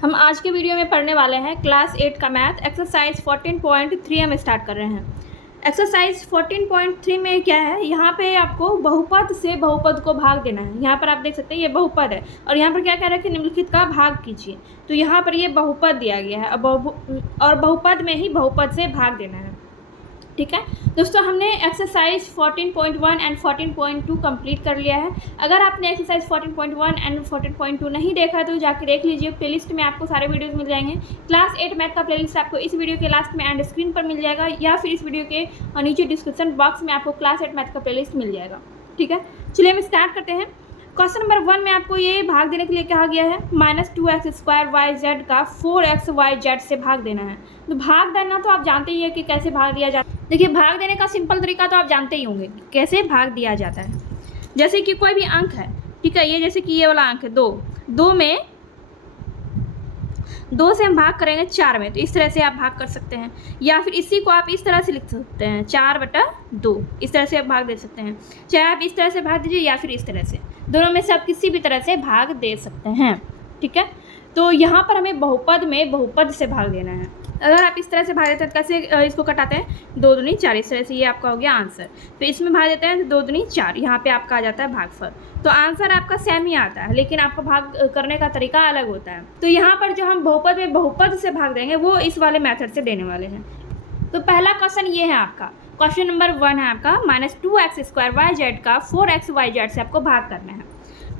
हम आज के वीडियो में पढ़ने वाले हैं क्लास 8 का मैथ एक्सरसाइज 14.3 हम स्टार्ट कर रहे हैं। एक्सरसाइज 14.3 में क्या है, यहाँ पे आपको बहुपद से बहुपद को भाग देना है। यहाँ पर आप देख सकते हैं ये बहुपद है और यहाँ पर क्या कह रहा है कि निम्नलिखित का भाग कीजिए। तो यहाँ पर ये बहुपद दिया गया है और बहुपद में ही बहुपद से भाग देना है। ठीक है दोस्तों, हमने एक्सरसाइज 14.1 एंड 14.2 कंप्लीट कर लिया है। अगर आपने एक्सरसाइज 14.1 एंड 14.2 नहीं देखा तो जाके देख लीजिए। प्लेलिस्ट में आपको सारे वीडियोस मिल जाएंगे। क्लास 8 मैथ का प्लेलिस्ट आपको इस वीडियो के लास्ट में एंड स्क्रीन पर मिल जाएगा या फिर इस वीडियो के नीचे डिस्क्रिप्शन बॉक्स में आपको क्लास 8 मैथ का प्लेलिस्ट मिल जाएगा। ठीक है, चलिए हम स्टार्ट करते हैं। क्वेश्चन नंबर 1 में आपको ये भाग देने के लिए कहा गया है -2x² का 4xyz से भाग देना है। तो भाग देना तो आप जानते ही है कि कैसे भाग दिया जाता है। देखिए, भाग देने का सिंपल तरीका तो आप जानते ही होंगे कैसे भाग दिया जाता है। जैसे कि कोई भी अंक है, ठीक है, ये जैसे कि ये वाला अंक है 2 में 2 से हम भाग करेंगे 4 में, तो इस तरह से आप भाग कर सकते हैं। या फिर इसी को आप इस तरह से लिख सकते हैं 4/2, इस तरह से आप भाग दे सकते हैं। चाहे आप इस तरह से भाग दीजिए या फिर इस तरह से, दोनों में से आप किसी भी तरह से भाग दे सकते हैं। ठीक है, तो यहाँ पर हमें बहुपद में बहुपद से भाग देना है। अगर आप इस तरह से भाग देते हैं, कैसे इसको कटाते हैं 2 दूनी 4, इस तरह से ये आपका हो गया आंसर। फिर इसमें भाग देते हैं 2 दूनी 4, यहाँ पे आपका आ जाता है भागफल। तो आंसर आपका सेम ही आता है, लेकिन आपका भाग करने का तरीका अलग होता है। तो यहाँ पर जो हम बहुपद में बहुपद से भाग देंगे वो इस वाले मेथड से देने वाले हैं। तो पहला क्वेश्चन ये है आपका, क्वेश्चन नंबर 1 है आपका -2x² का 4xyz से आपको भाग करना है।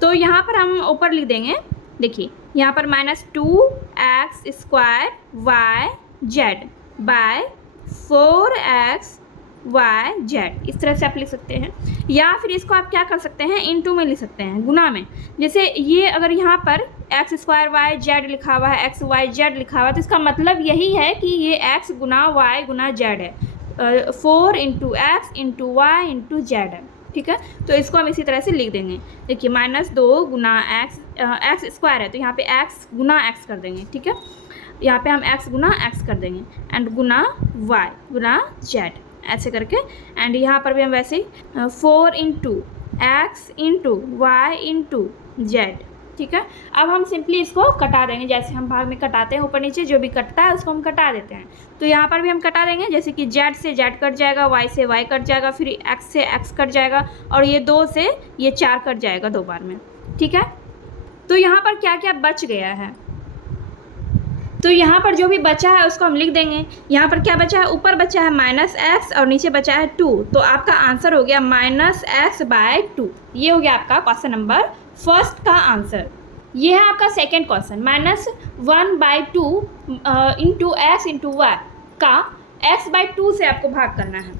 तो यहाँ पर हम ऊपर लिख देंगे, देखिए यहाँ पर -2x² बाय 4xyz, इस तरह से आप लिख सकते हैं। या फिर इसको आप क्या कर सकते हैं, इनटू में लिख सकते हैं, गुना में। जैसे ये अगर यहाँ पर x² लिखा हुआ है, xyz लिखा हुआ है, तो इसका मतलब यही है कि ये x गुना y गुना z है, 4 × x × y × z है। ठीक है, तो इसको हम इसी तरह से लिख देंगे। देखिए -2 गुना x² है, तो यहाँ पे x गुना x कर देंगे। ठीक है, यहाँ पे हम x गुना x कर देंगे and Guna y Guna z, ऐसे करके। एंड यहाँ पर भी हम वैसे ही 4 × x × y × z। ठीक है, अब हम सिंपली इसको कटा देंगे, जैसे हम भाग में कटाते हैं ऊपर नीचे, जो भी कटता है उसको हम कटा देते हैं। तो यहाँ पर भी हम कटा देंगे, जैसे कि z से z कट जाएगा, y से y कट जाएगा, फिर x से x कट जाएगा, और ये 2 से ये 4 कट जाएगा 2 बार में। ठीक है, तो यहाँ पर क्या क्या बच गया है, तो यहाँ पर जो भी बचा है उसको हम लिख देंगे। यहाँ पर क्या बचा है, ऊपर बचा है -x और नीचे बचा है 2, तो आपका आंसर हो गया -x/2। ये हो गया आपका क्वेश्चन नंबर 1 का आंसर। ये है आपका सेकेंड क्वेश्चन, -1/2 × x × y का x/2 से आपको भाग करना है।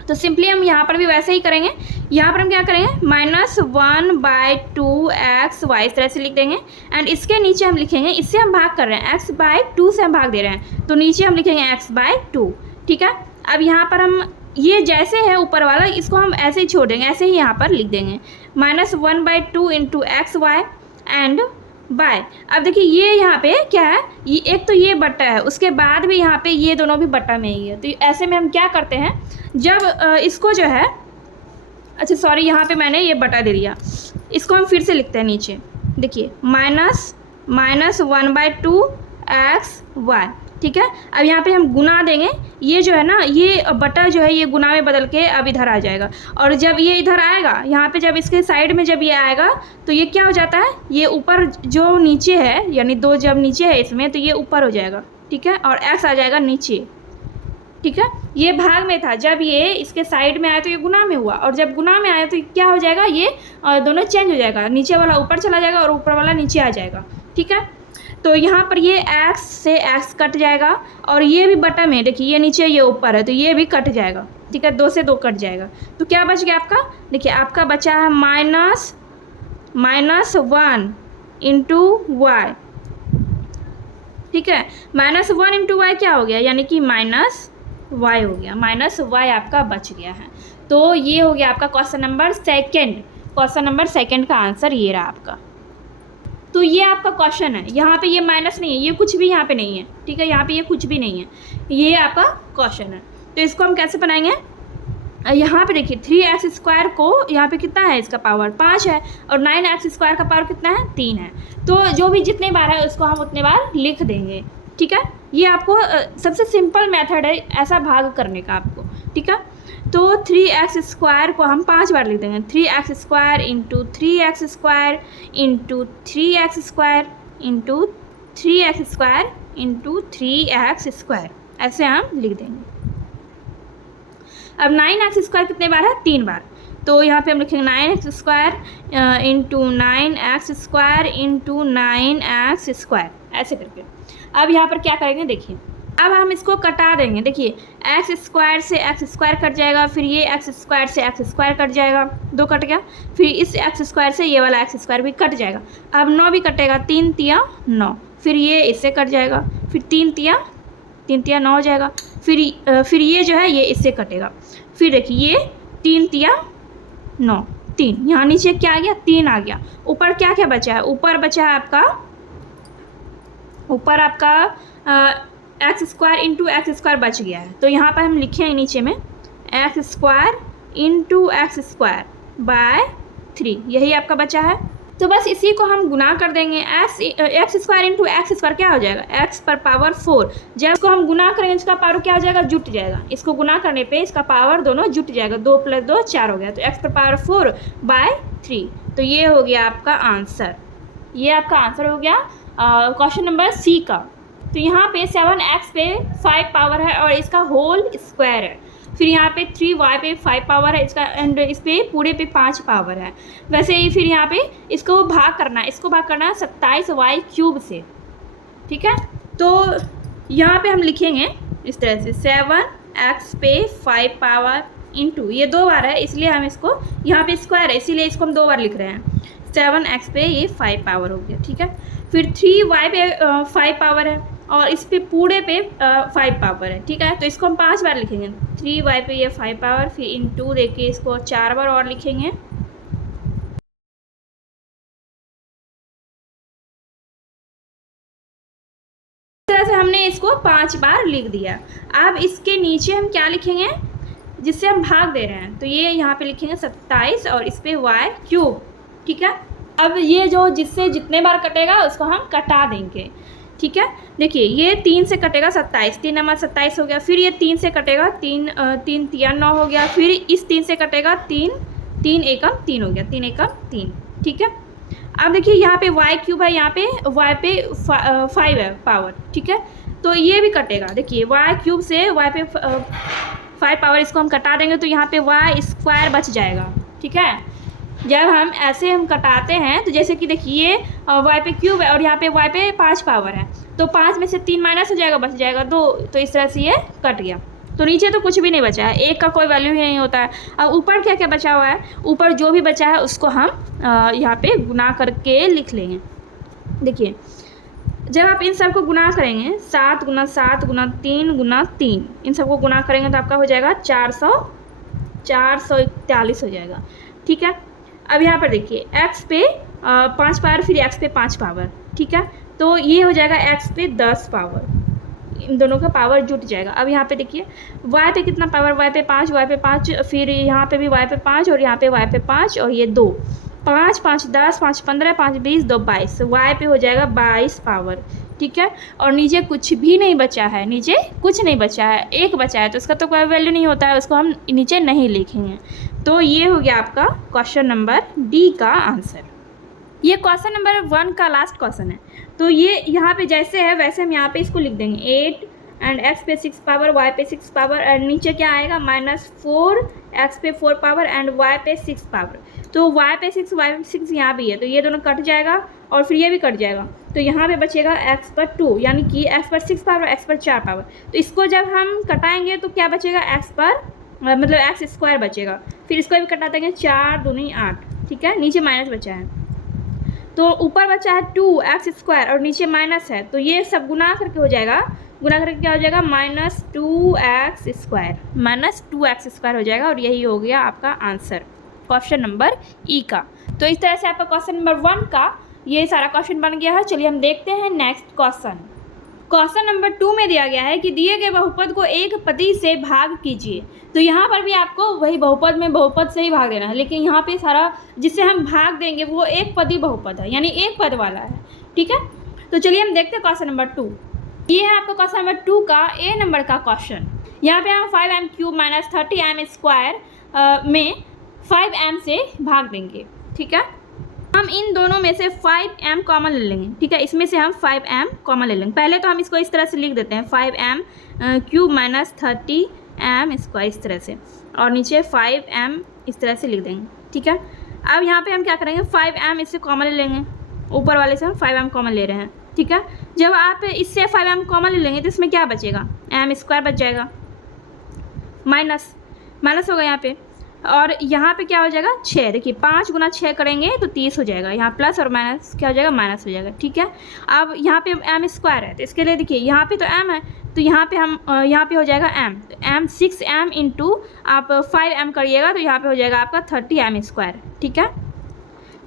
तो सिंपली हम यहाँ पर भी वैसे ही करेंगे। यहाँ पर हम क्या करेंगे, -1/2xy इस तरह से लिख देंगे एंड इसके नीचे हम लिखेंगे, इससे हम भाग कर रहे हैं, x/2 से हम भाग दे रहे हैं, तो नीचे हम लिखेंगे x/2। ठीक है, अब यहाँ पर हम ये जैसे है ऊपर वाला, इसको हम ऐसे ही छोड़ देंगे, ऐसे ही यहाँ पर लिख देंगे -1/2 × xy एंड बाय। अब देखिए ये यहाँ पे क्या है, ये एक तो ये बट्टा है, उसके बाद भी यहाँ पे ये दोनों भी बट्टा में ही है। तो ऐसे में हम क्या करते हैं, जब इसको जो है, अच्छा सॉरी, यहाँ पे मैंने ये बटा दे दिया, इसको हम फिर से लिखते हैं नीचे। देखिए -1/2xy। ठीक है, अब यहाँ पे हम गुना देंगे, ये जो है ना, ये बटा जो है ये गुना में बदल के अब इधर आ जाएगा, और जब ये इधर आएगा, यहाँ पे जब इसके साइड में जब ये आएगा तो ये क्या हो जाता है, ये ऊपर जो नीचे है, यानी 2 जब नीचे है इसमें, तो ये ऊपर हो जाएगा। ठीक है, और x आ जाएगा नीचे। ठीक है, ये भाग में था, जब ये इसके साइड में आया तो ये गुना में हुआ, और जब गुना में आया तो क्या हो जाएगा, ये दोनों चेंज हो जाएगा, नीचे वाला ऊपर चला जाएगा और ऊपर वाला नीचे आ जाएगा। ठीक है, तो यहाँ पर ये x से x कट जाएगा, और ये भी बटा में, देखिए ये नीचे ये ऊपर है, तो ये भी कट जाएगा। ठीक है, 2 से 2 कट जाएगा, तो क्या बच गया आपका, देखिए आपका बचा है -1 × y। ठीक है, -1 × y क्या हो गया, यानी कि -y हो गया, -y आपका बच गया है। तो ये हो गया आपका क्वेश्चन नंबर 2 का आंसर ये रहा आपका। तो ये आपका क्वेश्चन है, यहाँ पे ये माइनस नहीं है, ये कुछ भी यहाँ पे नहीं है। ठीक है, यहाँ पे ये कुछ भी नहीं है, ये आपका क्वेश्चन है। तो इसको हम कैसे बनाएंगे, यहाँ पे देखिए 3x² को यहाँ पे कितना है, इसका पावर 5 है, और 9x² का पावर कितना है, 3 है। तो जो भी जितने बार है उसको हम उतने बार लिख देंगे। ठीक है, ये आपको सबसे सिंपल मेथड है ऐसा भाग करने का आपको। ठीक है, तो 3x² को हम 5 बार लिख देंगे। 3x² into 3x² into 3x² into 3x² into 3x², ऐसे हम लिख देंगे। अब 9x² कितने बार है, 3 बार। तो यहाँ पे हम लिखेंगे 9x² into 9x² into 9x², ऐसे करके। अब यहाँ पर क्या करेंगे, देखिए अब हम इसको कटा देंगे। देखिए x² से x² कट जाएगा, फिर ये x² से x² कट जाएगा, 2 कट गया। फिर इस x² से ये वाला x² भी कट जाएगा। अब 9 भी कटेगा, 3 तिया 9, फिर ये इससे कट जाएगा, फिर 3 तिया 9 हो जाएगा। फिर ये जो है ये इससे कटेगा। फिर देखिए ये 3 तिया 9, 3, यहाँ नीचे क्या आ गया, 3 आ गया। ऊपर क्या क्या बचा है, ऊपर बचा है आपका, ऊपर आपका x² इंटू x² बच गया है। तो यहाँ पर हम लिखे हैं नीचे में x² इंटू x² बाय 3, यही आपका बचा है। तो बस इसी को हम गुना कर देंगे। x² इंटू x² क्या हो जाएगा, x पर पावर 4। जब इसको हम गुना करेंगे इसका पावर क्या हो जाएगा, जुट जाएगा। इसको गुना करने पे इसका पावर दोनों जुट जाएगा, 2 + 2 4 हो गया। तो x पर पावर 4 बाय 3, तो ये हो गया आपका आंसर। ये आपका आंसर हो गया क्वेश्चन नंबर सी का। तो यहाँ पे 7x पे 5 पावर है और इसका होल स्क्वायर है। फिर यहाँ पे 3y पे 5 पावर है इसका, एंड इस पे पूरे पे 5 पावर है। वैसे ही फिर यहाँ पे इसको भाग करना है, इसको भाग करना है 27y³ से। ठीक है, तो यहाँ पे हम लिखेंगे इस तरह से 7x पे 5 पावर इंटू, ये 2 बार है इसलिए हम इसको, यहाँ पे स्क्वायर है इसीलिए इसको हम 2 बार लिख रहे हैं। 7x पे ये 5 पावर हो गया। ठीक है, फिर 3y पे 5 पावर है और इस पे पूरे पे 5 पावर है। ठीक है, तो इसको हम 5 बार लिखेंगे। 3y पे ये 5 पावर, फिर इंटू देखिए इसको 4 बार और लिखेंगे। इस तरह से हमने इसको 5 बार लिख दिया। अब इसके नीचे हम क्या लिखेंगे, जिससे हम भाग दे रहे हैं, तो ये यहाँ पे लिखेंगे 27 और इस पे y³। ठीक है, अब ये जो जिससे जितने बार कटेगा उसको हम कटा देंगे। ठीक है, देखिए ये 3 से कटेगा 27, 3 नंबर 27 हो गया। फिर ये 3 से कटेगा 3 तिया 9 हो गया। फिर इस 3 से कटेगा 3 एकम 3 हो गया, 3 एकम 3। ठीक है, अब देखिए यहाँ पे y³ है, यहाँ पे y पे 5 है पावर। ठीक है, तो ये भी कटेगा। देखिए y³ से y पे 5 पावर, इसको हम कटा देंगे तो यहाँ पे y² बच जाएगा। ठीक है, जब हम ऐसे हम कटाते हैं तो जैसे कि देखिए y पे क्यूब है और यहाँ पे y पे 5 पावर है, तो 5 में से 3 माइनस हो जाएगा, बच जाएगा 2। तो इस तरह से ये कट गया। तो नीचे तो कुछ भी नहीं बचा है, 1 का कोई वैल्यू ही नहीं होता है। अब ऊपर क्या क्या बचा हुआ है, ऊपर जो भी बचा है उसको हम यहाँ पे गुना करके लिख लेंगे। देखिए जब आप इन सब को गुना करेंगे 7 × 7 × 3 × 3, इन सबको गुना करेंगे तो आपका हो जाएगा 441 हो जाएगा। ठीक है, अब यहाँ पर देखिए x पे 5 पावर, फिर x पे 5 पावर। ठीक है, तो ये हो जाएगा x पे 10 पावर, इन दोनों का पावर जुट जाएगा। अब यहाँ पे देखिए y पे कितना पावर, y पे 5, y पे 5, फिर यहाँ पे भी y पे 5 और यहाँ पे y पे 5 और ये 2, 5 5 10 5 15 5 20 2 22, y पे हो जाएगा 22 पावर। ठीक है, और नीचे कुछ भी नहीं बचा है, नीचे कुछ नहीं बचा है, 1 बचा है तो उसका तो कोई वैल्यू नहीं होता है, उसको हम नीचे नहीं लिखेंगे। तो ये हो गया आपका क्वेश्चन नंबर डी का आंसर। ये क्वेश्चन नंबर 1 का लास्ट क्वेश्चन है। तो ये यहाँ पे जैसे है वैसे हम यहाँ पे इसको लिख देंगे 8 एंड x पे 6 पावर, y पे 6 पावर, एंड नीचे क्या आएगा -4, x पे 4 पावर एंड y पे 6 पावर। तो y पे 6 y पे 6 यहाँ भी है, तो ये दोनों कट जाएगा और फिर ये भी कट जाएगा। तो यहाँ पे बचेगा x पर 2, यानी कि x पर 6 पावर, x पर 4 पावर। तो इसको जब हम कटाएंगे तो क्या बचेगा, x पर मतलब x² बचेगा। फिर इसको भी कटा देंगे, 4 दूनी 8। ठीक है, नीचे माइनस बचा है, तो ऊपर बचा है 2x² और नीचे माइनस है, तो ये सब गुना करके हो जाएगा। गुना करके क्या हो जाएगा, -2x² हो जाएगा। और यही हो गया आपका आंसर क्वेश्चन नंबर ई का। तो इस तरह से आपका क्वेश्चन नंबर 1 का ये सारा क्वेश्चन बन गया है। चलिए हम देखते हैं नेक्स्ट क्वेश्चन। क्वेश्चन नंबर 2 में दिया गया है कि दिए गए बहुपद को एक पदी से भाग कीजिए। तो यहाँ पर भी आपको वही बहुपद में बहुपद से ही भाग देना है, लेकिन यहाँ पे सारा जिससे हम भाग देंगे वो एक पदी बहुपद है, यानी एक पद वाला है। ठीक है, तो चलिए हम देखते हैं क्वेश्चन नंबर 2। ये है आपका क्वेश्चन नंबर 2 का ए नंबर का क्वेश्चन। यहाँ पे हम 5m³ माइनस 30m² में 5m से भाग देंगे। ठीक है, हम इन दोनों में से 5m कॉमन ले लेंगे। ठीक है, इसमें से हम 5m कॉमन ले लेंगे। पहले तो हम इसको इस तरह से लिख देते हैं 5m³ माइनस 30m² इस तरह से, और नीचे 5m इस तरह से लिख देंगे। ठीक है, अब यहाँ पे हम क्या करेंगे, 5m इससे कॉमन ले लेंगे, ऊपर वाले से हम 5m कॉमन ले रहे हैं। ठीक है, जब आप इससे 5m कॉमन ले लेंगे तो इसमें क्या बचेगा, m² बच जाएगा, माइनस होगा यहाँ पे, और यहाँ पे क्या हो जाएगा 6। देखिए 5 गुना 6 करेंगे तो 30 हो जाएगा, यहाँ प्लस और माइनस क्या हो जाएगा, माइनस हो जाएगा। ठीक है, अब यहाँ पे m² है तो इसके लिए देखिए यहाँ पे तो m है, तो यहाँ पे हम यहाँ पे हो जाएगा m, तो m 6m इंटू आप 5m करिएगा तो यहाँ पे हो जाएगा आपका 30m²। ठीक है,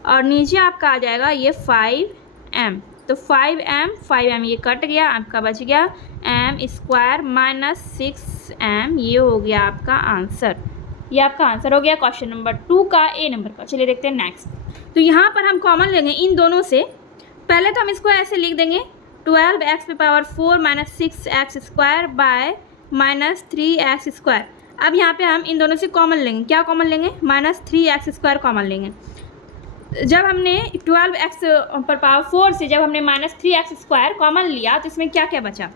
और नीचे आपका आ जाएगा ये 5m, तो 5m ये कट गया, आपका बच गया m² माइनस 6m। ये हो गया आपका आंसर, ये आपका आंसर हो गया क्वेश्चन नंबर 2 का ए नंबर का। चलिए देखते हैं नेक्स्ट। तो यहाँ पर हम कॉमन लेंगे इन दोनों से। पहले तो हम इसको ऐसे लिख देंगे 12x⁴ minus 6x² bye minus 3x²। अब यहाँ पे हम इन दोनों से कॉमन लेंगे, क्या कॉमन लेंगे, माइनस 3x² कॉमन लेंगे। जब हमने 12x⁴ से जब हमने माइनस 3x² कॉमन लिया तो इसमें क्या क्या बचा,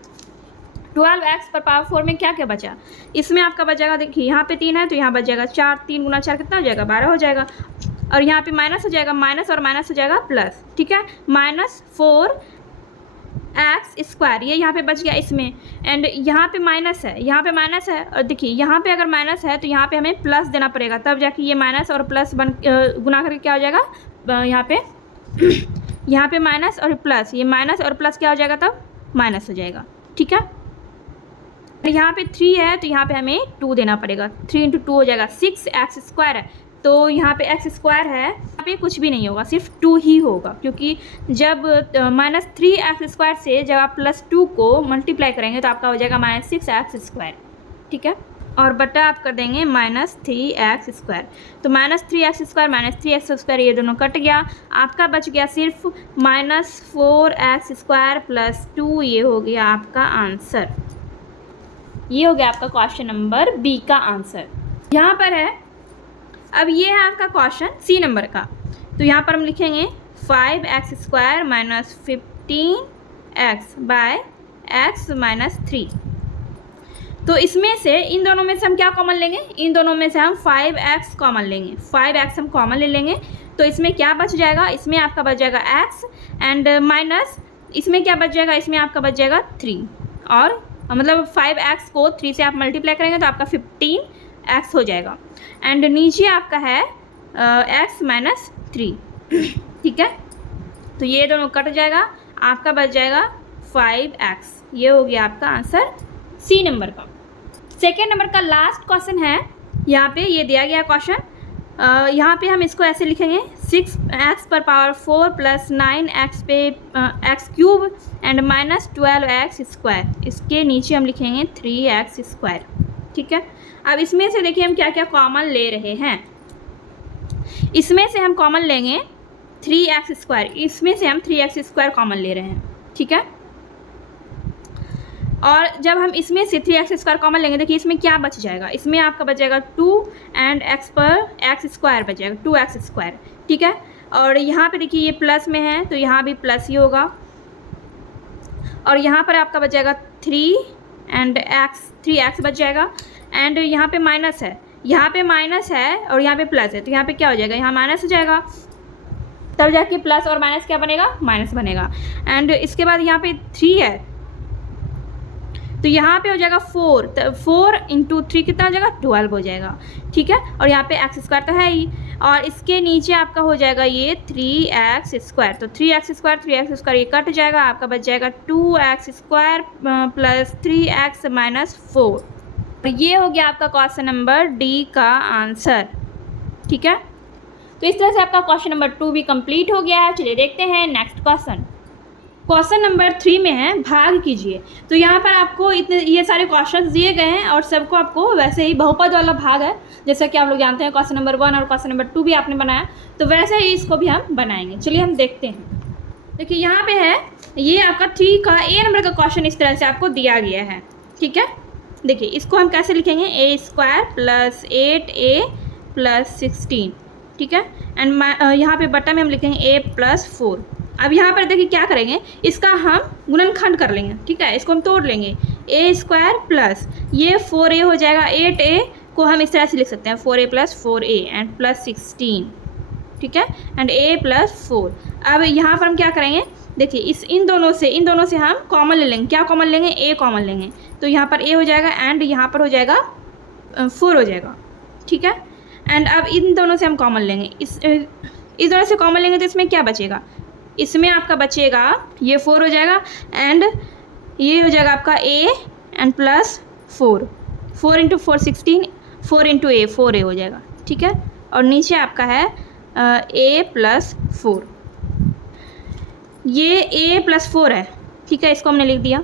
12x⁴ में क्या क्या बचा, इसमें आपका बचेगा, देखिए यहाँ पे 3 है तो यहाँ बच जाएगा 4, 3 गुना 4 कितना हो जाएगा, 12 हो जाएगा, और यहाँ पे माइनस हो जाएगा, माइनस और माइनस हो जाएगा प्लस। ठीक है, माइनस 4x², ये यहाँ पे बच गया इसमें, एंड यहाँ पे माइनस है, यहाँ पे माइनस है, और देखिए यहाँ पे अगर माइनस है तो यहाँ पे हमें प्लस देना पड़ेगा, तब जाके ये माइनस और प्लस गुना करके क्या हो जाएगा, यहाँ पे यहाँ पे माइनस और प्लस, ये माइनस और प्लस क्या हो जाएगा, तब माइनस हो जाएगा। ठीक है, यहाँ पे 3 है तो यहाँ पे हमें 2 देना पड़ेगा, 3 × 2 हो जाएगा 6x² है, तो यहाँ पे x² है, यहाँ पे कुछ भी नहीं होगा, सिर्फ 2 ही होगा, क्योंकि जब माइनस 3x² से जब आप प्लस 2 को मल्टीप्लाई करेंगे तो आपका हो जाएगा माइनस 6x²। ठीक है, और बटा आप कर देंगे माइनस 3x², तो माइनस 3x² माइनस 3x² ये दोनों कट गया, आपका बच गया सिर्फ माइनस 4x² प्लस 2। ये हो गया आपका आंसर, ये हो गया आपका क्वेश्चन नंबर बी का आंसर। यहाँ पर है, अब ये है आपका क्वेश्चन सी नंबर का। तो यहाँ पर हम लिखेंगे 5x² minus 15x bye x minus 3। तो इसमें से इन दोनों में से हम क्या कॉमन लेंगे, इन दोनों में से हम 5x कॉमन लेंगे, 5x हम कॉमन ले लेंगे, तो इसमें क्या बच जाएगा, इसमें आपका बच जाएगा x एंड माइनस इसमें क्या बच जाएगा, इसमें आपका बच जाएगा 3, और मतलब 5x को 3 से आप मल्टीप्लाई करेंगे तो आपका 15x हो जाएगा, एंड नीचे आपका है x माइनस 3। ठीक है, तो ये दोनों कट जाएगा, आपका बच जाएगा 5x। ये हो गया आपका आंसर सी नंबर का। सेकेंड नंबर का लास्ट क्वेश्चन है, यहाँ पे ये दिया गया क्वेश्चन, यहाँ पे हम इसको ऐसे लिखेंगे 6x⁴ प्लस 9x पे x³ एंड माइनस 12x²। इसके नीचे हम लिखेंगे 3x²। ठीक है, अब इसमें से देखिए हम क्या क्या कॉमन ले रहे हैं। इसमें से हम कॉमन लेंगे 3x², इसमें से हम 3x² कॉमन ले रहे हैं। ठीक है, और जब हम इसमें से 3x² कॉमन लेंगे, देखिए इसमें क्या बच जाएगा, इसमें आपका बच जाएगा 2 एंड x² बच जाएगा 2x²। ठीक है, और यहाँ पे देखिए ये प्लस में है तो यहाँ भी प्लस ही होगा, और यहाँ पर आपका बच जाएगा 3 एंड 3x बच जाएगा, एंड यहाँ पे माइनस है, यहाँ पे माइनस है और यहाँ पे प्लस है, तो यहाँ पे क्या हो जाएगा, यहाँ माइनस हो जाएगा, तब जाके प्लस और माइनस क्या बनेगा, माइनस बनेगा, एंड इसके बाद यहाँ पे 3 है तो यहाँ पे हो जाएगा 4, तो 4 × 3 कितना हो जाएगा, 12 हो जाएगा। ठीक है, और यहाँ पे x² तो है ही, और इसके नीचे आपका हो जाएगा ये 3x², तो 3x² ये कट जाएगा, आपका बच जाएगा 2x² प्लस 3x माइनस 4। ये हो गया आपका क्वेश्चन नंबर डी का आंसर। ठीक है, तो इस तरह से आपका क्वेश्चन नंबर 2 भी कंप्लीट हो गया है। चलिए देखते हैं नेक्स्ट क्वेश्चन। क्वेश्चन नंबर 3 में है भाग कीजिए। तो यहाँ पर आपको इतने ये सारे क्वेश्चन दिए गए हैं और सबको आपको वैसे ही बहुपद वाला भाग है, जैसा कि आप लोग जानते हैं क्वेश्चन नंबर 1 और क्वेश्चन नंबर 2 भी आपने बनाया, तो वैसे ही इसको भी हम बनाएंगे। चलिए हम देखते हैं। देखिए यहाँ पे है, ये आपका 3 का ए नंबर का क्वेश्चन इस तरह से आपको दिया गया है। ठीक है, देखिए इसको हम कैसे लिखेंगे, a² + 8a + 16। ठीक है, एंड यहाँ पे बटा में हम लिखेंगे a + 4। अब यहाँ पर देखिए क्या करेंगे, इसका हम गुणनखंड कर लेंगे। ठीक है, इसको हम तोड़ लेंगे, a² प्लस ये 4a हो जाएगा, 8a को हम इस तरह से लिख सकते हैं 4a + 4a एंड प्लस 16। ठीक है, एंड a + 4। अब यहाँ पर हम क्या करेंगे, देखिए इन दोनों से हम कॉमन ले लेंगे। क्या कॉमन लेंगे, a कॉमन लेंगे, तो यहाँ पर a हो जाएगा एंड यहाँ पर हो जाएगा 4 हो जाएगा। ठीक है, एंड अब इन दोनों से हम कॉमन लेंगे, इस दोनों से कॉमन लेंगे तो इसमें क्या बचेगा, इसमें आपका बचेगा ये 4 हो जाएगा एंड ये हो जाएगा आपका a and plus 4। 4 × 4 16, 4 × a 4a हो जाएगा। ठीक है, और नीचे आपका है a + 4, ये a + 4 है। ठीक है, इसको हमने लिख दिया।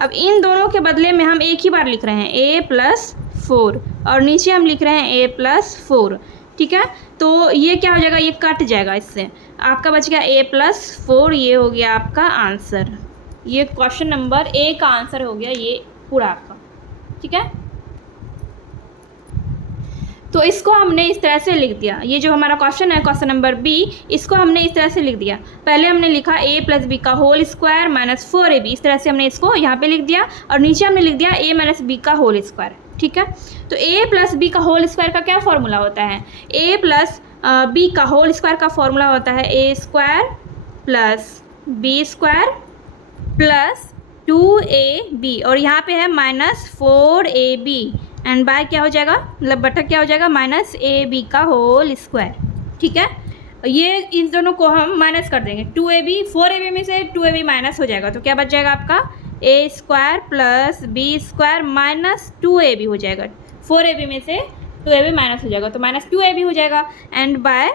अब इन दोनों के बदले में हम एक ही बार लिख रहे हैं a + 4 और नीचे हम लिख रहे हैं a + 4। ठीक है, तो ये क्या हो जाएगा, ये कट जाएगा, इससे आपका बच गया a + 4। ये हो गया आपका आंसर, ये क्वेश्चन नंबर ए का आंसर हो गया ये पूरा आपका। ठीक है, तो इसको हमने इस तरह से लिख दिया। ये जो हमारा क्वेश्चन है क्वेश्चन नंबर बी, इसको हमने इस तरह से लिख दिया। पहले हमने लिखा a + b का होल स्क्वायर माइनस 4ab, इस तरह से हमने इसको यहाँ पे लिख दिया और नीचे हमने लिख दिया a - b का होल स्क्वायर। ठीक है, तो a + b का होल स्क्वायर का क्या फॉर्मूला होता है, a + b का होल स्क्वायर का फॉर्मूला होता है a² + b² + 2ab और यहाँ पे है -4ab एंड बाय क्या हो जाएगा, मतलब बटा क्या हो जाएगा, -ab का होल स्क्वायर। ठीक है, ये इन दोनों को हम माइनस कर देंगे, 2ab 4ab में से 2ab माइनस हो जाएगा, तो क्या बच जाएगा आपका a² + b² - 2ab हो जाएगा। 4ab में से 2ab माइनस हो जाएगा तो -2ab हो जाएगा एंड बाय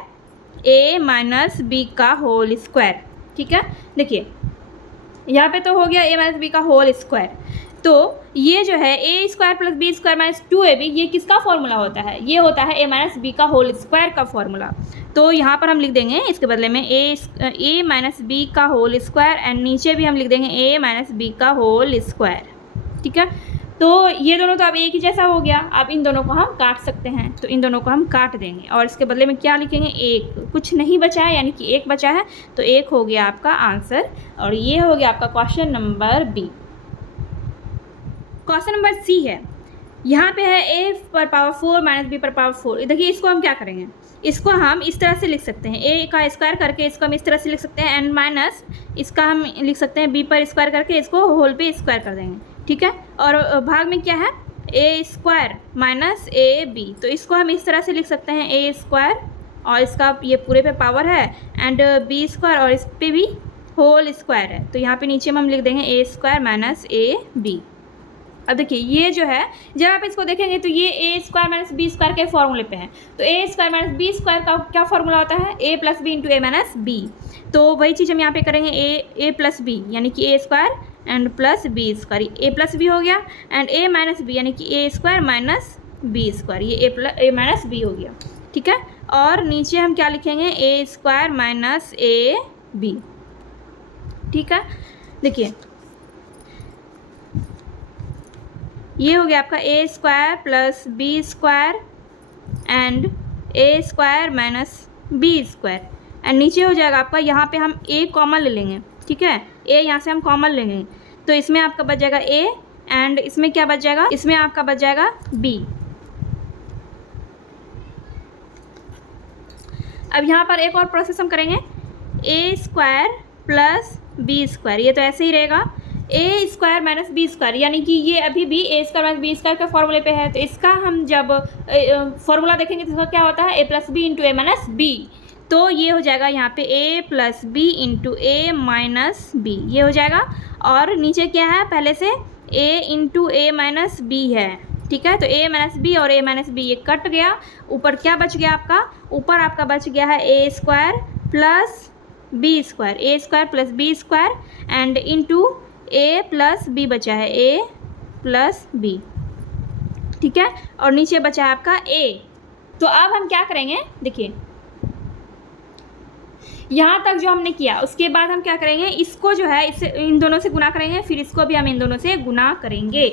a - b का होल स्क्वायर। ठीक है, देखिए यहाँ पे तो हो गया a - b का होल स्क्वायर, तो ये जो है a² + b² - 2ab ये किसका फॉर्मूला होता है, ये होता है a - b का होल स्क्वायर का फॉर्मूला। तो यहाँ पर हम लिख देंगे इसके बदले में a - b का होल स्क्वायर एंड नीचे भी हम लिख देंगे a - b का होल स्क्वायर। ठीक है, तो ये दोनों तो अब एक ही जैसा हो गया। अब इन दोनों को हम काट सकते हैं, तो इन दोनों को हम काट देंगे और इसके बदले में क्या लिखेंगे, एक, कुछ नहीं बचा है यानी कि एक बचा है, तो एक हो गया आपका आंसर और ये हो गया आपका question number B. Question number C है, यहाँ पे है a⁴ - b⁴। देखिए इसको हम क्या करेंगे, इसको हम इस तरह से लिख सकते हैं, a का स्क्वायर करके इसको हम इस तरह से लिख सकते हैं एंड माइनस इसका हम लिख सकते हैं b² करके इसको होल पे स्क्वायर कर देंगे। ठीक है, और भाग में क्या है a² - ab, तो इसको हम इस तरह से लिख सकते हैं a² और इसका ये पूरे पे पावर है एंड b² और इस पे भी होल स्क्वायर है, तो यहाँ पे नीचे में हम लिख देंगे a² - ab। अब देखिए ये जो है, जब आप इसको देखेंगे तो ये a² - b² के फॉर्मूले पे है, तो a² - b² का क्या फॉर्मूला होता है, a + b × a - b। तो वही चीज़ हम यहाँ पे करेंगे a + b यानी कि a² and plus b², a + b हो गया एंड a - b यानी कि a² - b², ये a - b हो गया। ठीक है, और नीचे हम क्या लिखेंगे a² - ab। ठीक है, देखिए ये हो गया आपका a² + b² and a² - b² and नीचे हो जाएगा आपका, यहाँ पे हम a कॉमन ले लेंगे। ठीक है, a यहाँ से हम कॉमन लेंगे तो इसमें आपका बच जाएगा a एंड इसमें क्या बच जाएगा, इसमें आपका बच जाएगा b। अब यहाँ पर एक और प्रोसेस हम करेंगे, a² + b², ये तो ऐसे ही रहेगा, a² - b² यानी कि ये अभी भी a² - b² के फॉर्मूले पे है, तो इसका हम जब फॉर्मूला देखेंगे तो इसका क्या होता है a + b × a - b, तो ये हो जाएगा यहाँ पे a + b × a - b, ये हो जाएगा। और नीचे क्या है, पहले से a × a - b है। ठीक है, तो a - b और a - b ये कट गया, ऊपर क्या बच गया आपका, ऊपर आपका बच गया है a² + B square, A square plus B square and into A plus B बचा है, ए प्लस बी, ठीक है। और नीचे बचा है आपका ए। तो अब हम क्या करेंगे, देखिए यहाँ तक जो हमने किया, उसके बाद हम क्या करेंगे, इसको जो है इससे इन दोनों से गुना करेंगे, फिर इसको भी हम इन दोनों से गुना करेंगे।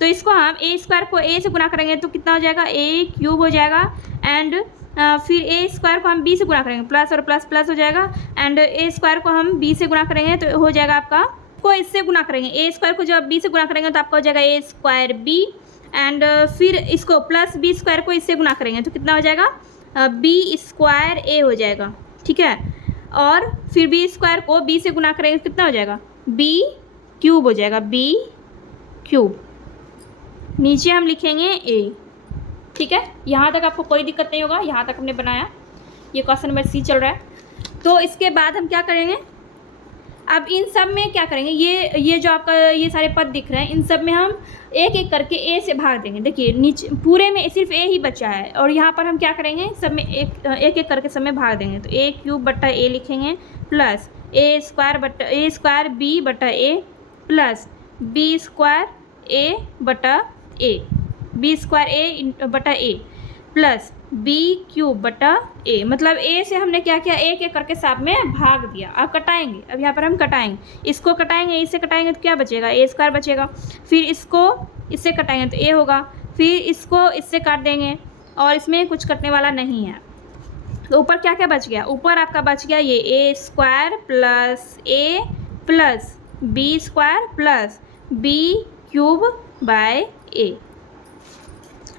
तो इसको हम ए स्क्वायर को ए से गुना करेंगे तो कितना हो जाएगा, ए क्यूब हो जाएगा एंड फिर ए स्क्वायर को हम बी से गुना करेंगे, प्लस और प्लस प्लस हो जाएगा एंड ए स्क्वायर को हम बी से गुना करेंगे तो हो जाएगा आपका, को इससे गुना करेंगे, ए स्क्वायर को जब बी से गुना करेंगे तो आपका हो जाएगा ए स्क्वायर बी एंड फिर इसको प्लस बी स्क्वायर को इससे गुना करेंगे तो कितना हो जाएगा, बी स्क्वायर ए हो जाएगा, ठीक है। और फिर बी स्क्वायर को बी से गुना करेंगे तो कितना हो जाएगा, बी क्यूब हो जाएगा, बी क्यूब। नीचे हम लिखेंगे ए, ठीक है। यहाँ तक आपको कोई दिक्कत नहीं होगा, यहाँ तक हमने बनाया, ये क्वेश्चन नंबर सी चल रहा है। तो इसके बाद हम क्या करेंगे, अब इन सब में क्या करेंगे, ये जो आपका ये सारे पद दिख रहे हैं, इन सब में हम एक एक करके ए से भाग देंगे। देखिए नीचे पूरे में सिर्फ ए ही बचा है और यहाँ पर हम क्या करेंगे, सब में एक एक करके सब में भाग देंगे। तो ए क्यूब बट्टा ए लिखेंगे प्लस ए स्क्वायर बी बटा ए प्लस बी स्क्वायर ए बटा ए, बी स्क्वायर ए बटा ए प्लस बी क्यूब बटा ए। मतलब ए से हमने क्या किया, एक एक करके साथ में भाग दिया। अब कटाएंगे, अब यहाँ पर हम कटाएंगे, इसको कटाएंगे, इससे कटाएंगे तो क्या बचेगा, ए स्क्वायर बचेगा। फिर इसको इससे कटाएंगे तो ए होगा, फिर इसको इससे काट देंगे और इसमें कुछ कटने वाला नहीं है। तो ऊपर क्या क्या बच गया, ऊपर आपका बच गया ये a square plus a plus B square plus b cube by a.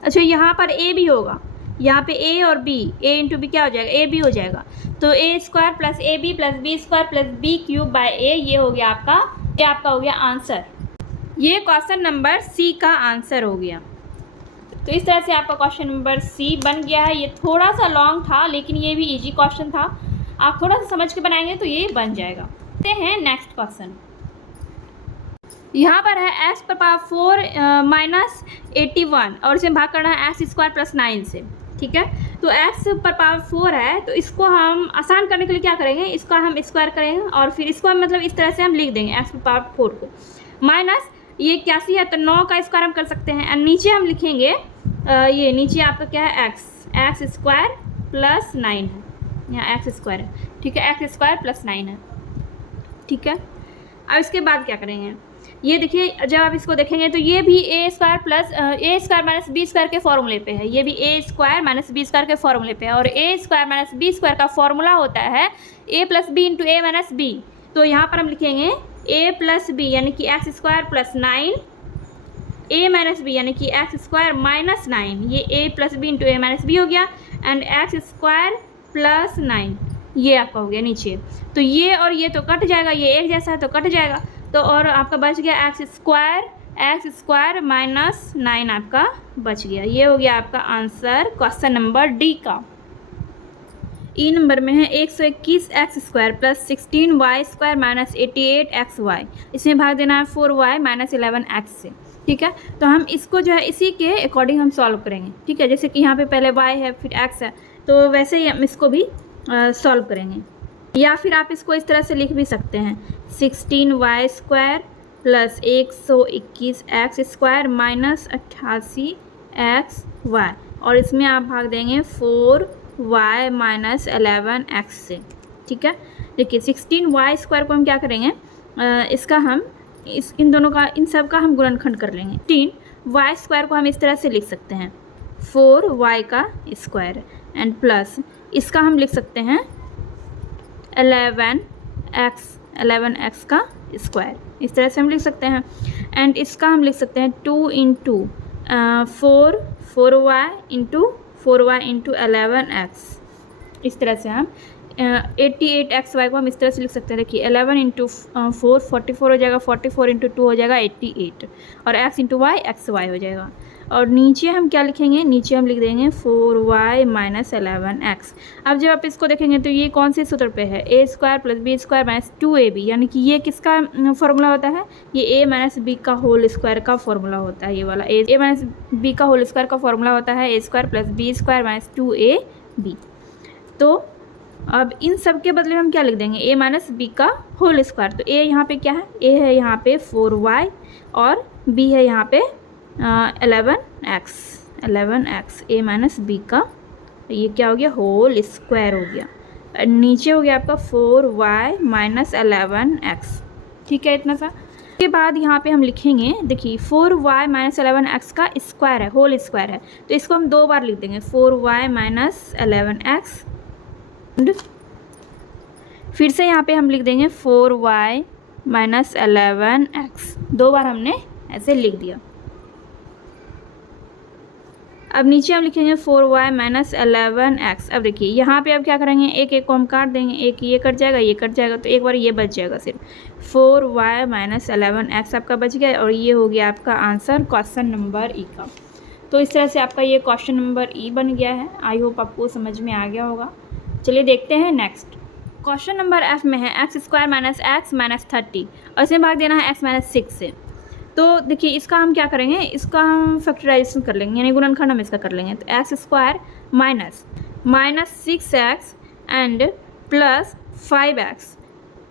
अच्छा यहाँ पर ए भी होगा, यहाँ पे ए और बी, ए इंटू बी क्या हो जाएगा, ए बी हो जाएगा। तो a square plus a b plus B square plus b cube by a, ये हो गया आपका, ये आपका हो गया आंसर। ये क्वेश्चन नंबर सी का आंसर हो गया। तो इस तरह से आपका क्वेश्चन नंबर सी बन गया है। ये थोड़ा सा लॉन्ग था लेकिन ये भी इजी क्वेश्चन था, आप थोड़ा सा समझ के बनाएंगे तो ये बन जाएगा। देखते हैं नेक्स्ट क्वेश्चन। यहाँ पर है एक्स पर पावर 4 माइनस 81 और इसे भाग करना है एक्स स्क्वायर प्लस 9 से, ठीक है। तो एक्स पर पावर 4 है तो इसको हम आसान करने के लिए क्या करेंगे, इसका हम स्क्वायर करेंगे और फिर इसको हम मतलब इस तरह से हम लिख देंगे एक्स पर पावर 4 को माइनस ये 81 है तो 9 का स्क्वायर हम कर सकते हैं। और नीचे हम लिखेंगे ये नीचे आपका क्या है, एक्स स्क्वायर प्लस 9 है, यहाँ एक्स स्क्वायर है, ठीक है, एक्स स्क्वायर प्लस 9 है, ठीक है। अब इसके बाद क्या करेंगे, ये देखिए जब आप इसको देखेंगे तो ये भी ए स्क्वायर माइनस बी स्क्वायर के फॉर्मूले पे है, ये भी ए स्क्वायर माइनस बी स्क्वायर के फॉर्मूले पे है और ए स्क्वायर माइनस बी स्क्वायर का फॉर्मूला होता है ए प्लस बी इंटू ए माइनस बी। तो यहाँ पर हम लिखेंगे ए प्लस बी यानी कि एक्स स्क्वायर प्लस 9, ए माइनस बी यानी कि एक्स स्क्वायर माइनस 9, ये ए प्लस बी इंटू ए माइनस बी हो गया एंड एक्स स्क्वायर प्लस 9 ये आपका हो गया नीचे। तो ये और ये तो कट जाएगा, ये एक जैसा है तो कट जाएगा, तो और आपका बच गया एक्स स्क्वायर माइनस 9 आपका बच गया। ये हो गया आपका आंसर क्वेश्चन नंबर डी का। ई नंबर में है 121 X square plus 16 Y square minus 88 X Y, इसमें भाग देना है 4 वाई माइनस 11 एक्स से, ठीक है। तो हम इसको जो है इसी के अकॉर्डिंग हम सॉल्व करेंगे, ठीक है। जैसे कि यहाँ पे पहले वाई है फिर एक्स है तो वैसे ही हम इसको भी सॉल्व करेंगे। या फिर आप इसको इस तरह से लिख भी सकते हैं 16 Y square plus 121 X square minus 88 X Y और इसमें आप भाग देंगे 4 वाई माइनस 11 एक्स से, ठीक है। देखिए 16 वाई स्क्वायर को हम क्या करेंगे, इसका हम इन दोनों का इन सब का हम गुणनखंड कर लेंगे। 3 वाई स्क्वायर को हम इस तरह से लिख सकते हैं 4 वाई का स्क्वायर एंड प्लस इसका हम लिख सकते हैं 11 एक्स का स्क्वायर, इस तरह से हम लिख सकते हैं एंड इसका हम लिख सकते हैं 2 इंटू 4 वाई इंटू 11 एक्स। इस तरह से हम 88 एक्स वाई को हम इस तरह से लिख सकते हैं। देखिए 11 इंटू 4 44 हो जाएगा, 44 इंटू 2 हो जाएगा 88 और X into Y X Y हो जाएगा। और नीचे हम क्या लिखेंगे, नीचे हम लिख देंगे 4 वाई माइनस 11 एक्स। अब जब आप इसको देखेंगे तो ये कौन से सूत्र पे है, a square plus B square minus 2ab, यानी कि ये किसका फॉर्मूला होता है, ये ए माइनस बी का होल स्क्वायर का फॉर्मूला होता है। ये वाला ए माइनस बी का होल स्क्वायर का फॉर्मूला होता है a square plus B square minus 2ab। तो अब इन सब के बदले में हम क्या लिख देंगे, a माइनस बी का होल स्क्वायर। तो a यहाँ पे क्या है, a है यहाँ पे 4y और b है यहाँ पे 11x a माइनस बी का, ये क्या हो गया, होल स्क्वायर हो गया। नीचे हो गया आपका 4y माइनस 11x। ठीक है, इतना सा। उसके बाद यहाँ पे हम लिखेंगे, देखिए 4y माइनस 11x का स्क्वायर है, होल स्क्वायर है, तो इसको हम 2 बार लिख देंगे, 4y माइनस 11x। फिर से यहाँ पे हम लिख देंगे 4y माइनस 11x, 2 बार हमने ऐसे लिख दिया। अब नीचे हम लिखेंगे 4y माइनस 11x। अब देखिए यहाँ पे अब क्या करेंगे, एक एक को हम काट देंगे, एक ये कट जाएगा, ये कट जाएगा, तो एक बार ये बच जाएगा सिर्फ। 4y माइनस 11x आपका बच गया और ये हो गया आपका आंसर क्वेश्चन नंबर ई का। तो इस तरह से आपका ये क्वेश्चन नंबर ई बन गया है। आई होप आपको समझ में आ गया होगा। चलिए देखते हैं नेक्स्ट। क्वेश्चन नंबर एफ में है x square minus x minus 30 और इसमें भाग देना है एक्स माइनस 6 से। तो देखिए इसका हम क्या करेंगे, इसका हम फैक्टराइजेशन कर लेंगे, यानी गुणनखंड हम इसका कर लेंगे। तो x square minus 6x and plus 5x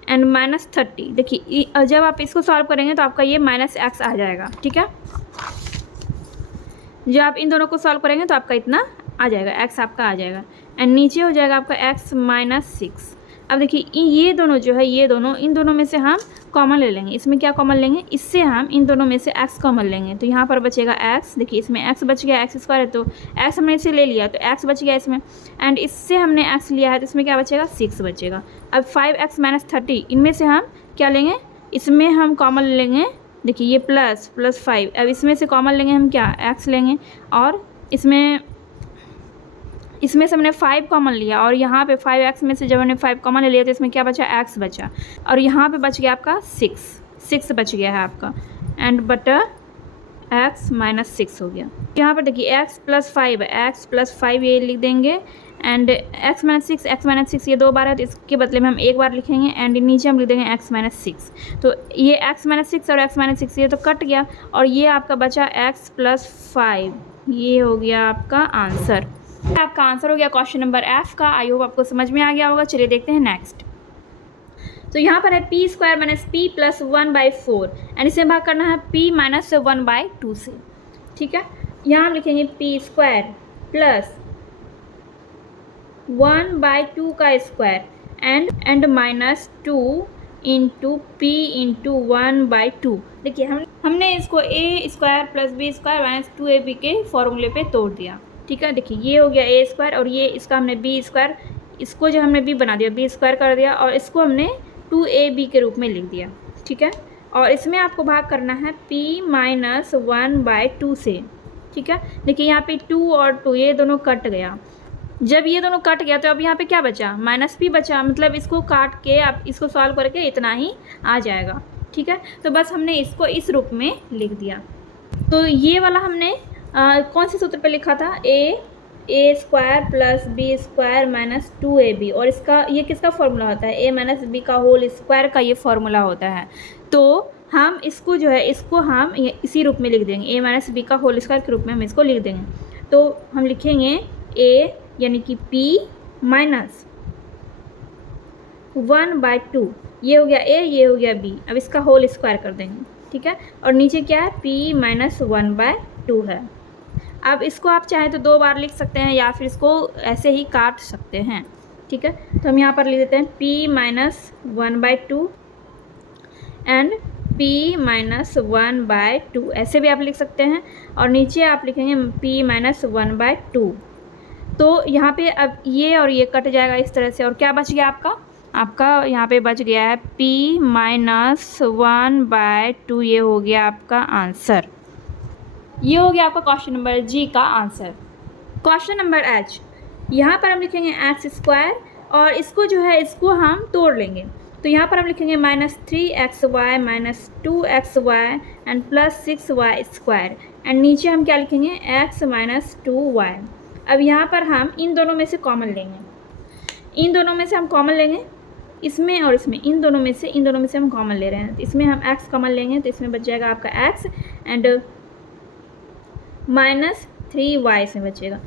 and minus 30। देखिए जब आप इसको सॉल्व करेंगे तो आपका ये माइनस एक्स आ जाएगा। ठीक है, जब आप इन दोनों को सॉल्व करेंगे तो आपका इतना आ जाएगा, एक्स आपका आ जाएगा एंड नीचे हो जाएगा आपका एक्स माइनस 6। अब देखिए ये दोनों जो है, ये दोनों, इन दोनों में से हम कॉमन ले लेंगे। इसमें क्या कॉमन लेंगे, इससे हम इन दोनों में से x कॉमन लेंगे। तो यहाँ पर बचेगा x, देखिए इसमें x बच गया, एक्स स्क्वायर है तो x हमने इसे ले लिया तो x बच गया इसमें, एंड इससे हमने x लिया है तो इसमें क्या बचेगा, 6 बचेगा। अब 5x माइनस 30, इनमें से हम क्या लेंगे, इसमें हम कॉमन लेंगे, देखिए ये प्लस 5। अब इसमें से कॉमन लेंगे हम क्या, x लेंगे, और इसमें से हमने 5 कॉमन लिया और यहाँ पे 5x में से जब हमने 5 कॉमन ले लिया तो इसमें क्या बचा, x बचा, और यहाँ पे बच गया आपका 6 बच गया है आपका, एंड बटा x माइनस 6 हो गया। यहाँ पर देखिए x प्लस 5 है, x प्लस 5 ये लिख देंगे, एंड x माइनस 6 ये 2 बार है तो इसके बदले में हम 1 बार लिखेंगे, एंड नीचे हम लिख देंगे x माइनस 6। तो ये x माइनस 6 और x माइनस 6 ये तो कट गया और ये आपका बचा x प्लस 5। ये हो गया आपका आंसर। आपका आंसर हो गया क्वेश्चन नंबर एफ का। आई होप आपको समझ में आ गया होगा। चलिए देखते हैं नेक्स्ट। तो यहाँ पर है P square minus P plus 1/4 and इसे भाग करना है पी माइनस 1/2 से। ठीक है, यहाँ हम लिखेंगे पी स्क्वायर प्लस 1/2 का square and minus 2 into p into 1/2। देखिए हमने इसको a square plus B square minus 2ab के फॉर्मूले पे तोड़ दिया। ठीक है, देखिए ये हो गया ए स्क्वायर और ये इसका हमने बी स्क्वायर, इसको जो हमने बी बना दिया, बी स्क्वायर कर दिया और इसको हमने 2ab के रूप में लिख दिया। ठीक है, और इसमें आपको भाग करना है p माइनस 1/2 से। ठीक है, देखिए यहाँ पे 2 और 2 ये दोनों कट गया। जब ये दोनों कट गया तो अब यहाँ पे क्या बचा, माइनस p बचा, मतलब इसको काट के आप इसको सॉल्व करके इतना ही आ जाएगा। ठीक है, तो बस हमने इसको इस रूप में लिख दिया। तो ये वाला हमने कौन से सूत्र पे लिखा था, a square plus B square minus 2ab, और इसका ये किसका फॉर्मूला होता है, ए माइनस बी का होल स्क्वायर का ये फॉर्मूला होता है। तो हम इसको जो है, इसको हम इसी रूप में लिख देंगे, ए माइनस बी का होल स्क्वायर के रूप में हम इसको लिख देंगे। तो हम लिखेंगे ए यानी कि p माइनस 1/2, ये हो गया a, ये हो गया b। अब इसका होल स्क्वायर कर देंगे। ठीक है, और नीचे क्या है, p माइनस 1/2 है। अब इसको आप चाहें तो 2 बार लिख सकते हैं या फिर इसको ऐसे ही काट सकते हैं। ठीक है, तो हम यहाँ पर लिख देते हैं p minus 1/2 and p minus 1/2, ऐसे भी आप लिख सकते हैं, और नीचे आप लिखेंगे p माइनस 1/2। तो यहाँ पे अब ये और ये कट जाएगा इस तरह से, और क्या बच गया आपका यहाँ पे बच गया है p माइनस 1/2। ये हो गया आपका आंसर। ये हो गया आपका क्वेश्चन नंबर जी का आंसर। क्वेश्चन नंबर एच, यहाँ पर हम लिखेंगे एक्स स्क्वायर और इसको जो है इसको हम तोड़ लेंगे। तो यहाँ पर हम लिखेंगे minus 3xy minus 2xy and plus 6y square, and नीचे हम क्या लिखेंगे, x माइनस 2y। अब यहाँ पर हम इन दोनों में से कॉमन लेंगे, इन दोनों में से हम कॉमन लेंगे, इसमें और इसमें, इन दोनों में से हम कॉमन ले रहे हैं। तो इसमें हम x कॉमन लेंगे तो इसमें बच जाएगा आपका x एंड माइनस 3y इसमें बचेगा,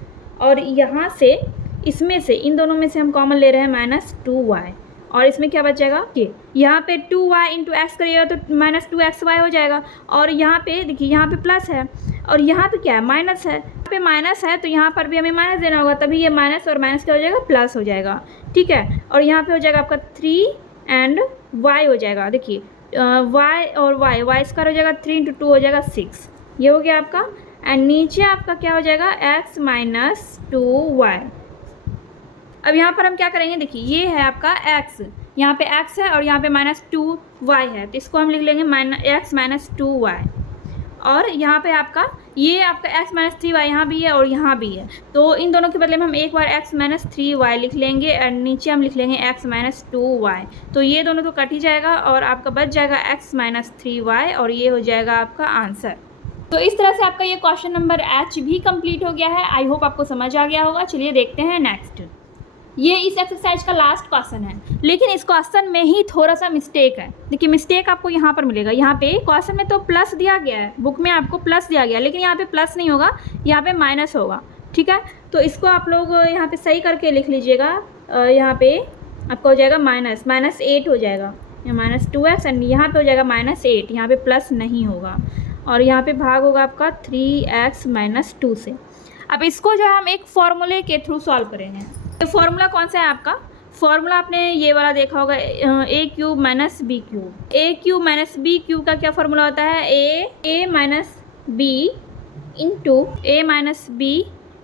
और यहाँ से इसमें से, इन दोनों में से हम कॉमन ले रहे हैं -2y, और इसमें क्या बच जाएगा कि यहाँ पे 2y इंटू एक्स करिएगा तो -2xy हो जाएगा, और यहाँ पे देखिए यहाँ पे प्लस है और यहाँ पे क्या है, माइनस है। यहाँ पे माइनस है तो यहाँ पर भी हमें माइनस देना होगा, तभी ये माइनस और माइनस क्या हो जाएगा, प्लस हो जाएगा। ठीक है, और यहाँ पे हो जाएगा आपका 3 एंड y हो जाएगा। देखिए y और y स्क्वायर हो जाएगा, 3 इंटू 2 हो जाएगा 6, ये हो गया आपका। एंड नीचे आपका क्या हो जाएगा, x माइनस 2y। अब यहाँ पर हम क्या करेंगे, देखिए ये है आपका x, यहाँ पे x है और यहाँ पे -2y है, तो इसको हम लिख लेंगे x माइनस 2y। और यहाँ पे आपका ये आपका x माइनस 3y यहाँ भी है और यहाँ भी है, तो इन दोनों के बदले में हम एक बार x माइनस 3y लिख लेंगे और नीचे हम लिख लेंगे x माइनस 2y। तो ये दोनों तो कट ही जाएगा और आपका बच जाएगा x माइनस 3y, और ये हो जाएगा आपका आंसर। तो इस तरह से आपका ये क्वेश्चन नंबर H भी कंप्लीट हो गया है। आई होप आपको समझ आ गया होगा। चलिए देखते हैं नेक्स्ट। ये इस एक्सरसाइज का लास्ट क्वेश्चन है, लेकिन इस क्वेश्चन में ही थोड़ा सा मिस्टेक है। देखिए मिस्टेक आपको यहाँ पर मिलेगा, यहाँ पे क्वेश्चन में तो प्लस दिया गया है, बुक में आपको प्लस दिया गया है, लेकिन यहाँ पे प्लस नहीं होगा, यहाँ पे माइनस होगा। ठीक है, तो इसको आप लोग यहाँ पे सही करके लिख लीजिएगा। यहाँ पे आपका हो जाएगा -8 हो जाएगा, -2x, एंड यहाँ पे हो जाएगा -8, यहाँ पे प्लस नहीं होगा, और यहाँ पे भाग होगा आपका 3x माइनस 2 से। अब इसको जो है हम एक फॉर्मूले के थ्रू सॉल्व करेंगे। तो फॉर्मूला कौन सा है आपका, फॉर्मूला आपने ये वाला देखा होगा, a³ minus b³। a³ minus b³ का क्या फॉर्मूला होता है, a minus b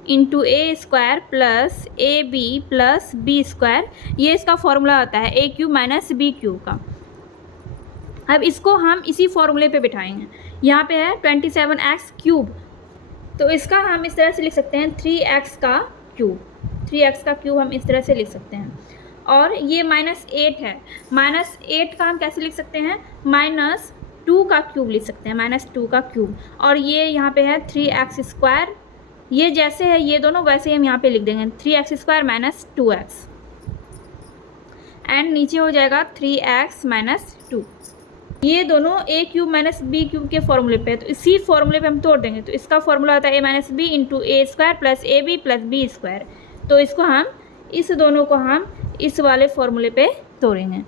into a square plus ab plus b square, ये इसका फॉर्मूला होता है a³ माइनस b³ का। अब इसको हम इसी फॉर्मूले पे बिठाएंगे। यहाँ पे है 27x³, तो इसका हम इस तरह से लिख सकते हैं 3x का क्यूब हम इस तरह से लिख सकते हैं। और ये -8 है, -8 का हम कैसे लिख सकते हैं, -2 का क्यूब लिख सकते हैं, -2 का क्यूब। और ये यहाँ पे है 3x², ये जैसे है ये दोनों वैसे ही हम यहाँ पे लिख देंगे 3x² माइनस 2x, एंड नीचे हो जाएगा 3x माइनस 2। ये दोनों a³ माइनस b³ के फॉर्मूले पे है, तो इसी फॉर्मूले पे हम तोड़ देंगे। तो इसका फॉर्मूला होता है a minus b into a square plus ab plus b square. तो इसको हम इस दोनों को हम इस वाले फॉर्मूले पे तोड़ेंगे।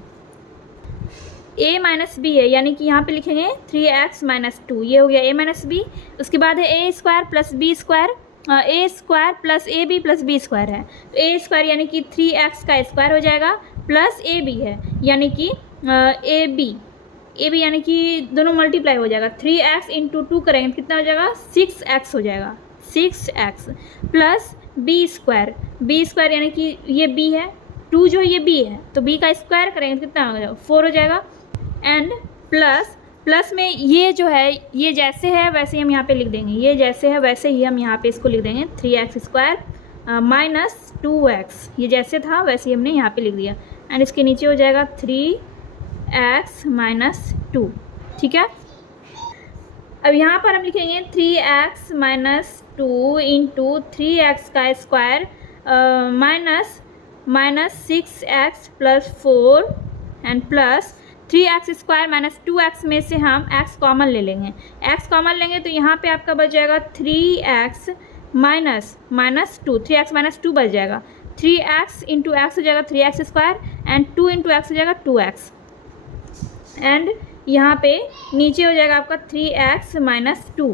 a माइनस b है, यानी कि यहाँ पे लिखेंगे 3x माइनस 2, ये हो गया a माइनस b। उसके बाद है a square plus b square, a square plus ab plus b square है, तो a स्क्वायर यानी कि 3x का स्क्वायर हो जाएगा, प्लस ab है यानी कि ab यानी कि दोनों मल्टीप्लाई हो जाएगा। 3x इंटू 2 करेंगे कितना हो जाएगा, 6x हो जाएगा, 6x प्लस b स्क्वायर यानी कि ये b है, 2 जो ये b है, तो b का स्क्वायर करेंगे कितना हो जाएगा, 4 हो जाएगा। एंड प्लस में ये जो है ये जैसे है वैसे ही हम यहाँ पे लिख देंगे, ये जैसे है वैसे ही हम यहाँ पे इसको लिख देंगे 3x² माइनस 2x, ये जैसे था वैसे ही हमने यहाँ पे लिख दिया। एंड इसके नीचे हो जाएगा 3x माइनस 2। ठीक है, अब यहाँ पर हम लिखेंगे 3x माइनस 2 इंटू 3x का square minus 6x plus 4 and plus 3x square minus 2x में से हम x कॉमन ले लेंगे। x कॉमन लेंगे तो यहाँ पे आपका बच जाएगा 3x माइनस 2, 3x माइनस 2 बच जाएगा। 3x इंटू एक्स हो जाएगा 3x square and 2 into x हो जाएगा 2x, एंड यहाँ पे नीचे हो जाएगा आपका 3x माइनस 2।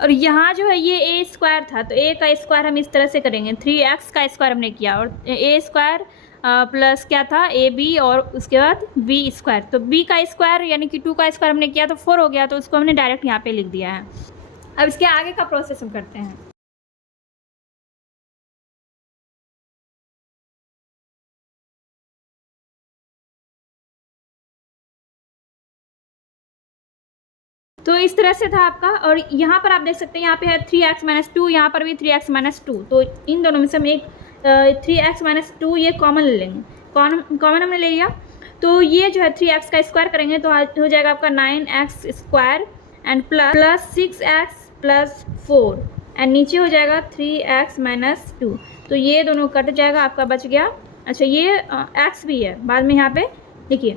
और यहाँ जो है ये a स्क्वायर था, तो a का स्क्वायर हम इस तरह से करेंगे, 3x का स्क्वायर हमने किया और a स्क्वायर प्लस क्या था ab और उसके बाद b स्क्वायर, तो b का स्क्वायर यानी कि 2 का स्क्वायर हमने किया तो 4 हो गया, तो उसको हमने डायरेक्ट यहाँ पे लिख दिया है। अब इसके आगे का प्रोसेस हम करते हैं। तो इस तरह से था आपका, और यहाँ पर आप देख सकते हैं यहाँ पे है 3x माइनस 2, यहाँ पर भी 3x माइनस 2, तो इन दोनों में से हम एक 3x माइनस 2 ये कॉमन ले लेंगे। कॉमन हमने ले लिया, तो ये जो है 3x का स्क्वायर करेंगे तो हो जाएगा आपका 9x square and plus 6x plus 4 and नीचे हो जाएगा 3x माइनस 2, तो ये दोनों कट जाएगा, आपका बच गया। अच्छा ये x भी है बाद में, यहाँ पे देखिए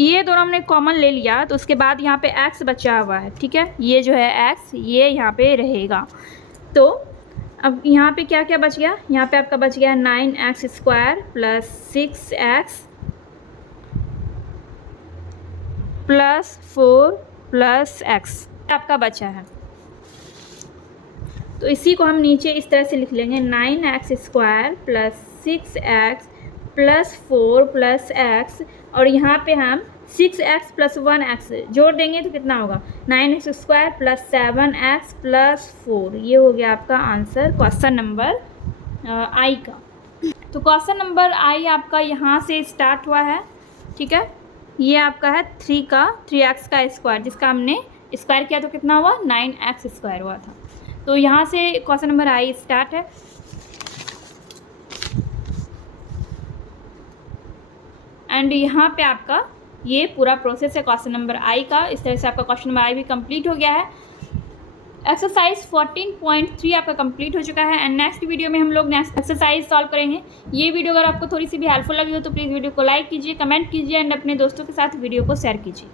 ये दोनों हमने कॉमन ले लिया, तो उसके बाद यहाँ पे x बचा हुआ है। ठीक है, ये जो है x ये यहाँ पे रहेगा। तो अब यहाँ पे क्या क्या बच गया, यहाँ पे आपका बच गया 9x² plus 6x plus 4 plus x आपका बचा है। तो इसी को हम नीचे इस तरह से लिख लेंगे 9x² plus 6x plus 4 plus x, और यहाँ पे हम 6x प्लस 1x जोड़ देंगे तो कितना होगा 9x² प्लस 7x प्लस 4। ये हो गया आपका आंसर क्वेश्चन नंबर आई का। तो क्वेश्चन नंबर आई आपका यहाँ से स्टार्ट हुआ है, ठीक है। ये आपका है 3x का स्क्वायर, जिसका हमने स्क्वायर किया तो कितना हुआ 9x² हुआ था। तो यहाँ से क्वेश्चन नंबर आई स्टार्ट है। एंड यहाँ पे आपका ये पूरा प्रोसेस है क्वेश्चन नंबर आई का। इस तरह से आपका क्वेश्चन नंबर आई भी कंप्लीट हो गया है। एक्सरसाइज 14.3 आपका कंप्लीट हो चुका है। एंड नेक्स्ट वीडियो में हम लोग नेक्स्ट एक्सरसाइज सॉल्व करेंगे। ये वीडियो अगर आपको थोड़ी सी भी हेल्पफुल लगी हो तो प्लीज़ वीडियो को लाइक कीजिए, कमेंट कीजिए एंड अपने दोस्तों के साथ वीडियो को शेयर कीजिए।